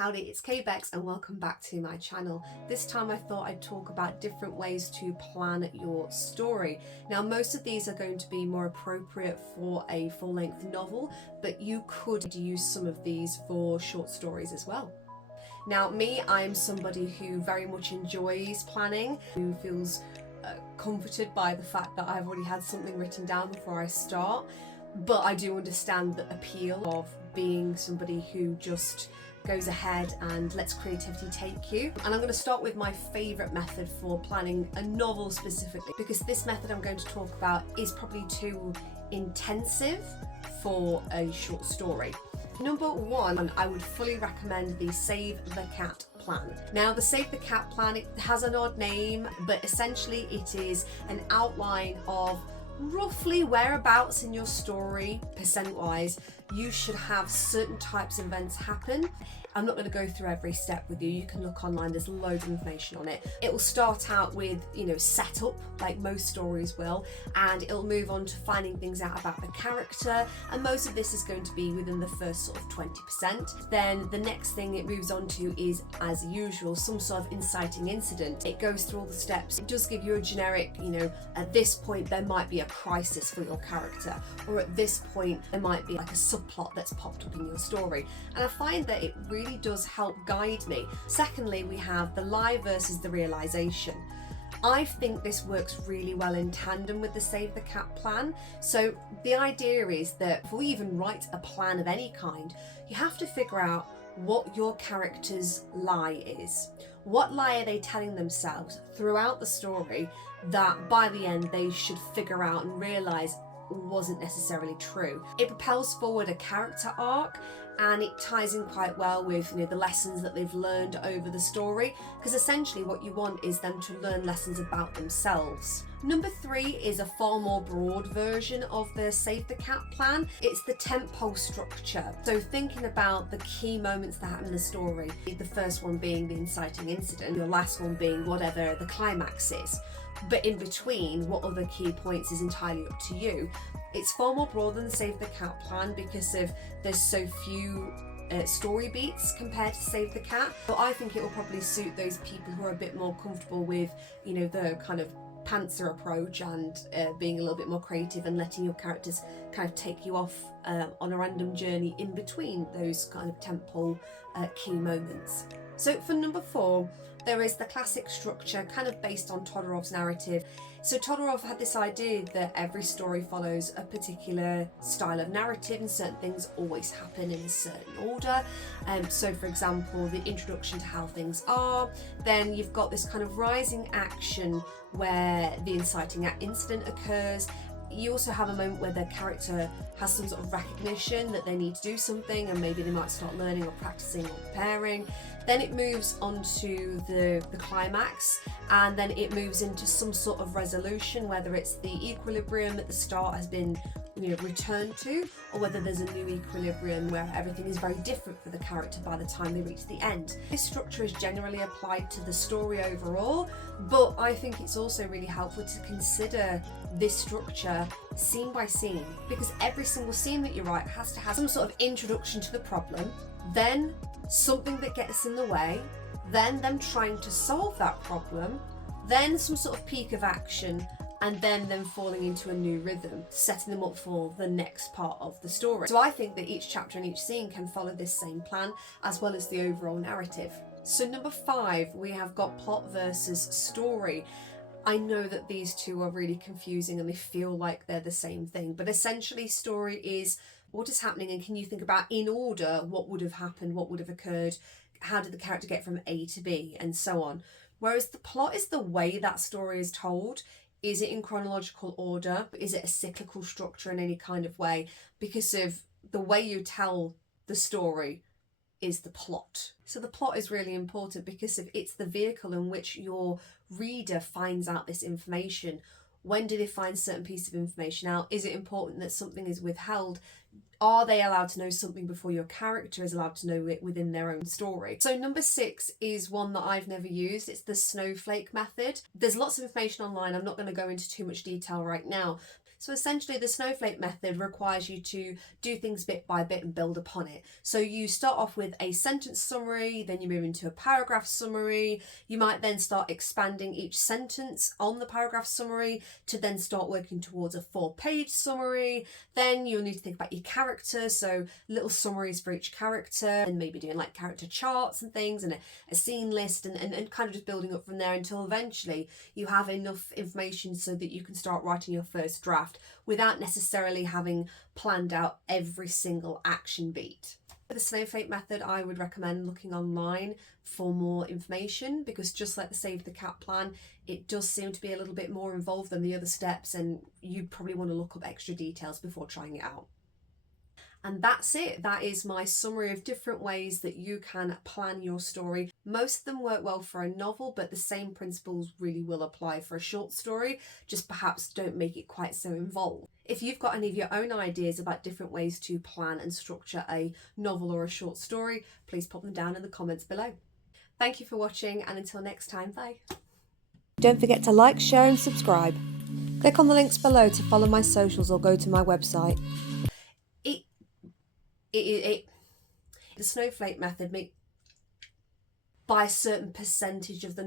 Howdy, it's Kbex and welcome back to my channel. This time I thought I'd talk about different ways to plan your story. Now most of these are going to be more appropriate for a full-length novel, but you could use some of these for short stories as well. Now me, I'm somebody who very much enjoys planning, who feels comforted by the fact that I've already had something written down before I start, but I do understand the appeal of being somebody who just goes ahead and lets creativity take you. And I'm going to start with my favourite method for planning a novel specifically, because this method I'm going to talk about is probably too intensive for a short story. Number one, I would fully recommend the Save the Cat plan. Now the Save the Cat plan, it has an odd name, but essentially it is an outline of roughly whereabouts in your story, percent-wise, you should have certain types of events happen. I'm not going to go through every step with you. You can look online, there's loads of information on it. It will start out with, setup, like most stories will, and it'll move on to finding things out about the character, and most of this is going to be within the first sort of 20%. Then the next thing it moves on to is, as usual, some sort of inciting incident. It goes through all the steps. It does give you a generic, at this point there might be a crisis for your character, or at this point there might be like a subplot that's popped up in your story, and I find that it really does help guide me. Secondly, we have the lie versus the realization. I think this works really well in tandem with the Save the Cat plan. So the idea is that before you even write a plan of any kind, you have to figure out what your character's lie is. What lie are they telling themselves throughout the story that by the end they should figure out and realize wasn't necessarily true? It propels forward a character arc, and it ties in quite well with the lessons that they've learned over the story, because essentially what you want is them to learn lessons about themselves. Number three is a far more broad version of the Save the Cat plan. It's the tentpole structure. So thinking about the key moments that happen in the story, the first one being the inciting incident, your last one being whatever the climax is. But in between, what other key points is entirely up to you. It's far more broad than the Save the Cat plan because there's so few story beats compared to Save the Cat. But I think it will probably suit those people who are a bit more comfortable with, the kind of pantser approach and being a little bit more creative and letting your characters kind of take you off on a random journey in between those kind of tentpole key moments. So for number four, there is the classic structure kind of based on Todorov's narrative. So Todorov had this idea that every story follows a particular style of narrative and certain things always happen in a certain order. So for example, the introduction to how things are, then you've got this kind of rising action where the inciting incident occurs. You also have a moment where the character has some sort of recognition that they need to do something, and maybe they might start learning or practicing or preparing. Then it moves on to the climax, and then it moves into some sort of resolution, whether it's the equilibrium at the start has been returned to, or whether there's a new equilibrium where everything is very different for the character by the time they reach the end. This structure is generally applied to the story overall, but I think it's also really helpful to consider this structure scene by scene, because every single scene that you write has to have some sort of introduction to the problem, then something that gets in the way, then them trying to solve that problem, then some sort of peak of action, and then them falling into a new rhythm, setting them up for the next part of the story. So I think that each chapter and each scene can follow this same plan, as well as the overall narrative. So number five, we have got plot versus story. I know that these two are really confusing and they feel like they're the same thing, but essentially story is what is happening, and can you think about in order what would have happened, what would have occurred, how did the character get from A to B, and so on. Whereas the plot is the way that story is told. Is it in chronological order? Is it a cyclical structure in any kind of way? Because of the way you tell the story is the plot. So the plot is really important because it's the vehicle in which your reader finds out this information. When do they find certain piece of information out? Is it important that something is withheld? Are they allowed to know something before your character is allowed to know it within their own story? So number six is one that I've never used. It's the Snowflake Method. There's lots of information online. I'm not going to go into too much detail right now. So essentially the Snowflake method requires you to do things bit by bit and build upon it. So you start off with a sentence summary, then you move into a paragraph summary. You might then start expanding each sentence on the paragraph summary to then start working towards a 4-page summary. Then you'll need to think about your character, so little summaries for each character, and maybe doing like character charts and things, and a scene list, and kind of just building up from there until eventually you have enough information so that you can start writing your first draft without necessarily having planned out every single action beat. For the Snowflake method, I would recommend looking online for more information, because just like the Save the Cat plan, it does seem to be a little bit more involved than the other steps, and you probably want to look up extra details before trying it out. And that's it. That is my summary of different ways that you can plan your story. Most of them work well for a novel, but the same principles really will apply for a short story, just perhaps don't make it quite so involved. If you've got any of your own ideas about different ways to plan and structure a novel or a short story, please pop them down in the comments below. Thank you for watching, and until next time, bye. Don't forget to like, share and subscribe. Click on the links below to follow my socials or go to my website. The Snowflake method by a certain percentage of the